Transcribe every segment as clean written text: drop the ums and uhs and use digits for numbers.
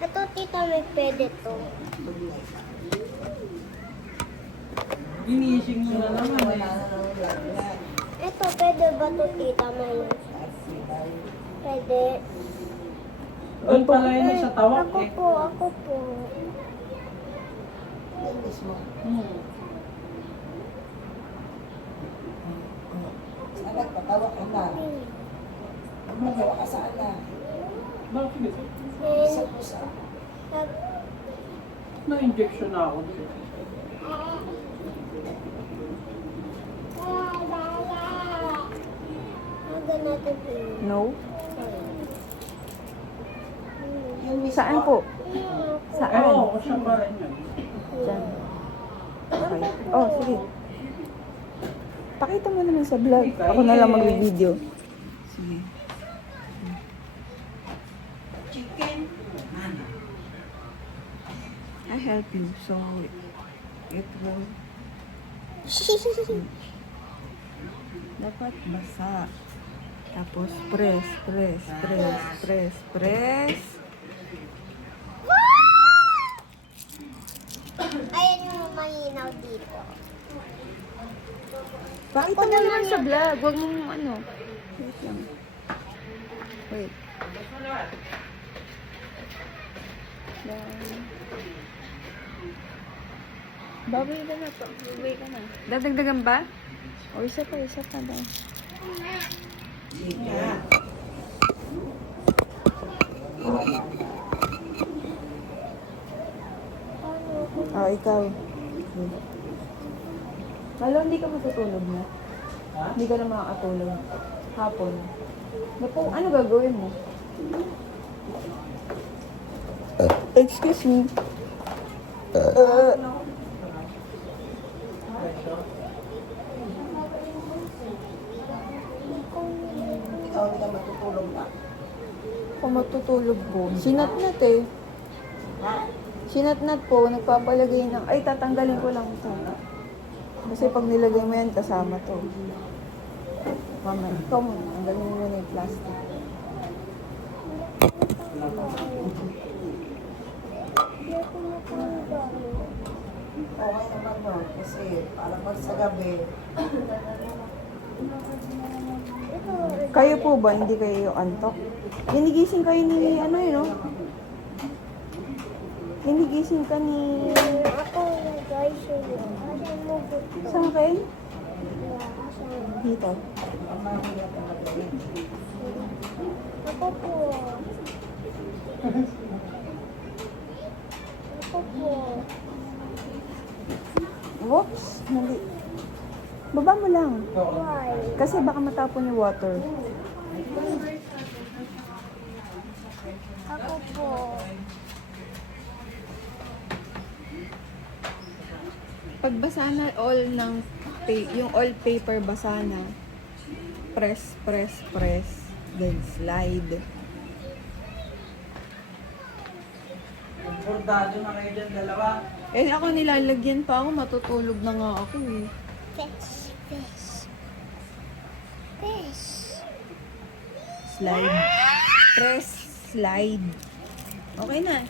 Ito, tita, may pwede to. Ginising mo na naman eh. Ito, pwede ba to, tita? May pwede. Doon pala yun sa tawak Ako eh. po, ako po. Hmm. Saan nagpatawa ka na? Magawa ka saan na? Bakit ito? Sa pusa. Na-injection na ako dito. Hagan natin po. No? Yung mismo. Saan po? Eh, Saan? oo, siya pa rin yun. Diyan. Okay. Oh, sige. Pakita mo naman sa vlog. Ako na lang mag-video. Sige. Chicken. Ano? I help you. So, it will... Dapat basa. Tapos press, press, press, press, press. Ayan yung mahinaw dito. Pakita mo naman sa vlog. Huwag mong ano. Wait lang. Wait. Babay ka na po. Babay ka na. Dadagdagan ba? O isa pa daw. Chicken. Oh, ikaw. Malo, hindi ka matutulog na? Ha? Hindi ka na makakatulog. Hapon. Ano gagawin mo? Excuse me. Ikaw hindi ka matutulog na. Kung matutulog po. Sinatnat eh. Ha? Sinatnat po, nagpapalagay ng, ay tatanggalin ko lang ito. Kasi pag nilagay mo yan, kasama to. Mama, ikaw mo, tanggalin mo muna yung plastic. Hindi ako matanggal. Okay naman nun. Kasi parang pag sa gabi, Ito, Kayo po ba, hindi kayo antok? Ginigising kayo ni, ano yun, no? Ginigising ka ni... ako guys, yun. Asan mo gusto? Sa akin? Asan? Dito. Ako po. Ako po. Whoops, mali. Baba mo lang. Why? Kasi baka matapon yung water. Ako po. Pag basa na all ng yung all paper basa na, press, press, press, then slide. Bordado na kayo dyan, dalawa. Eh ako nilalagyan pa ako, matutulog na nga ako eh. Fish. Fish. Fish. Slide. Press, slide. Okay na.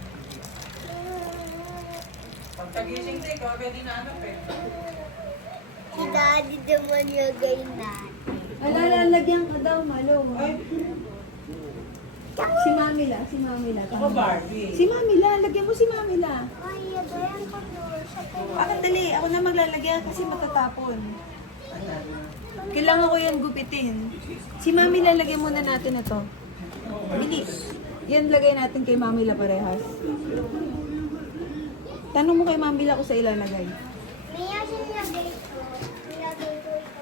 Pagkagising din, ikaw agad inaanap eh. Si Daddy naman yung ganyan. Lalagyan ka daw, Malo. Si Mami la, si Mami la. Ako Barbie. Si Mami la, lagyan mo si Mami la. Ay, agayan ko doon sa Ako dali, ako na maglalagyan kasi matatapon. Kailangan ko yan gupitin. Si Mami la, lagyan muna natin ito. Bilis. Yan lagay natin kay Mami la parehas. Tanong mo kay Mami la kung sa ilalagay. May asin nilagay ko. Nilagay ko ito.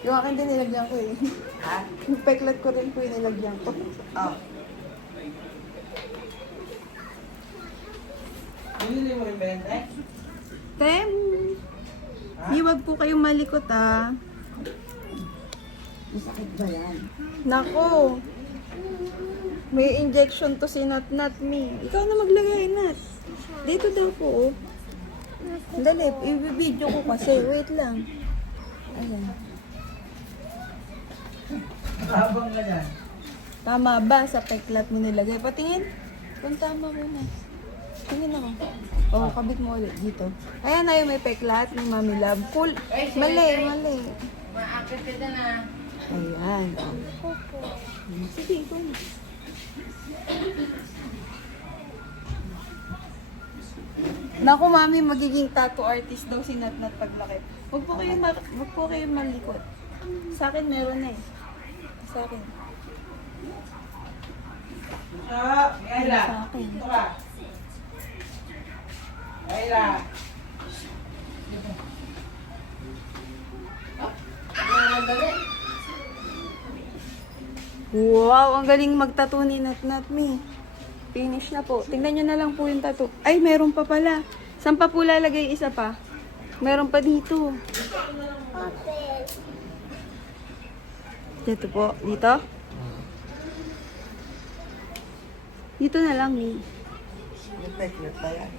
Yung akin din nilagyan ko eh. ha? Yung peklat ko rin po yung nilagyan ko. Oh. Binili mo rin ba yan, eh? Tem! Iwag po kayong malikot ah. Masakit ba yan? Nako! May injection to si Nat me. Ikaw na maglagay, Nat. Dito daw po, oh. Dali, i-video ko kasi. Wait lang. Ayan. Habang ka dyan. Tama ba sa peklat mo nilagay? Patingin. Kung tama ko na. Tingin ako. Oh, kabit mo ulit dito. Ayan na yung may peklat ni Mami Love. Cool. Mali. Maakit ka na. Ayan. Sige, go na. Naku, Mami, magiging tattoo artist daw si Natnat paglaki. Huwag po kayo malikot. Sa akin meron na eh. Sa akin. Siya, Kayla. Sa akin. Ito ka. Kayla. Wow, ang galing magtattoo ni Natnat me. Finish na po. Tingnan nyo na lang po yung tattoo. Ay, meron pa pala. Saan pa po lalagay isa pa? Meron pa dito. Open. Dito po. Dito? Dito na lang, ni. May peklat ba yan?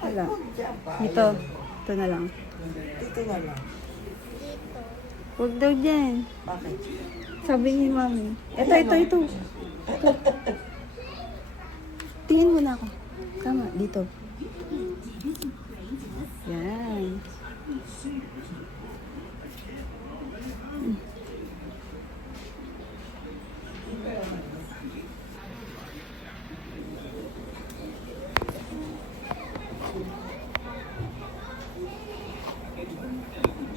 Wala. Diyan pa. Dito. Ito na lang. Dito na lang. Dito. Huwag daw dyan. Bakit? Sabi ni Mami. Ito. Tingin mo na ako. Tama, dito. Yan.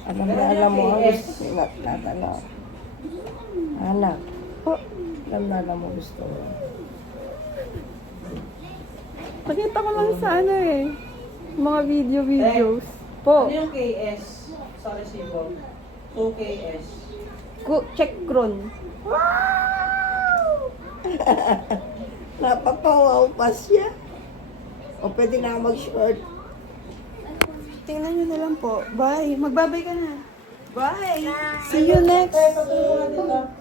Alam mo, anak. Po, Alam mo gusto mo. pakita ko lang sa ano eh. Mga videos. Po, Ano yung KS sa resibo? 2KS. check cron. Napapawaw pa siya. O pwede na ako mag-short. Tingnan nyo na lang po. Bye. Magbabay ka na. Bye. See you next. Ito, ito.